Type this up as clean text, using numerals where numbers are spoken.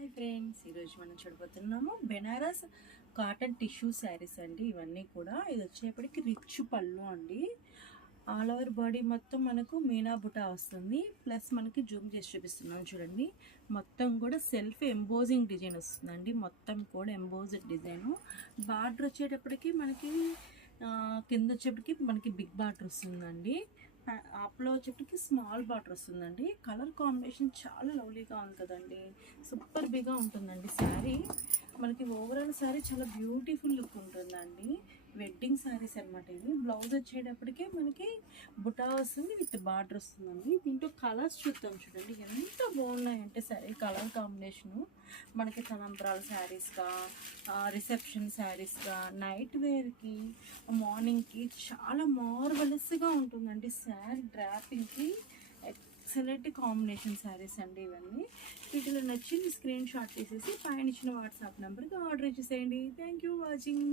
Hi friends, ఈరోజు మనం చూడబోతున్నాము బెనారస్ కాటన్ టిష్యూ శారీస్ అండి. ఇవన్నీ కూడా ఇది వచ్చేప్పటికి రిచ్ పళ్ళు అండి. ఆల్ ఓవర్ బాడీ మొత్తం మనకు మీనా బుటా వస్తుంది. ప్లస్ మనకి జూమ్ చేసి చూపిస్తున్నాం చూడండి. మొత్తం కూడా సెల్ఫ్ ఎంబోజింగ్ డిజైన్ వస్తుందండి. మొత్తం కూడా ఎంబోజ్డ్ డిజైన్. బార్డర్ వచ్చేటప్పటికి మనకి కింద వచ్చేప్పటికి మనకి బిగ్ బార్డర్ వస్తుందండి. ఆప్లో వచ్చేప్పటికి స్మాల్ బార్డర్ వస్తుందండి. కలర్ కాంబినేషన్ చాలా లవ్లీగా ఉంది కదండి. సూపర్ బిగా ఉంటుందండి శారీ. మనకి ఓవరాల్ శారీ చాలా బ్యూటిఫుల్ లుక్ ఉంటుందండి. వెడ్డింగ్ శారీస్ అనమాట ఇవి. బ్లౌజ్ వచ్చేటప్పటికి మనకి బుటా వస్తుంది, విత్ బార్డర్ వస్తుందండి. దీంట్లో కలర్స్ చూద్దాం చూడండి, ఎంత బాగున్నాయంటే శారీ కలర్ కాంబినేషను. మనకి తలంబ్రాల శారీస్గా, రిసెప్షన్ శారీస్గా, నైట్ వేర్కి, మార్నింగ్కి చాలా మార్వలస్గా ఉంటుందండి శారీ. డ్రాపింగ్కి ఎక్సలెంట్ కాంబినేషన్ శారీస్ అండి ఇవన్నీ. వీటిలో నచ్చి స్క్రీన్ షాట్ తీసేసి పైన ఇచ్చిన వాట్సాప్ నెంబర్కి ఆర్డర్ ఇచ్చేసేయండి. Thank you watching.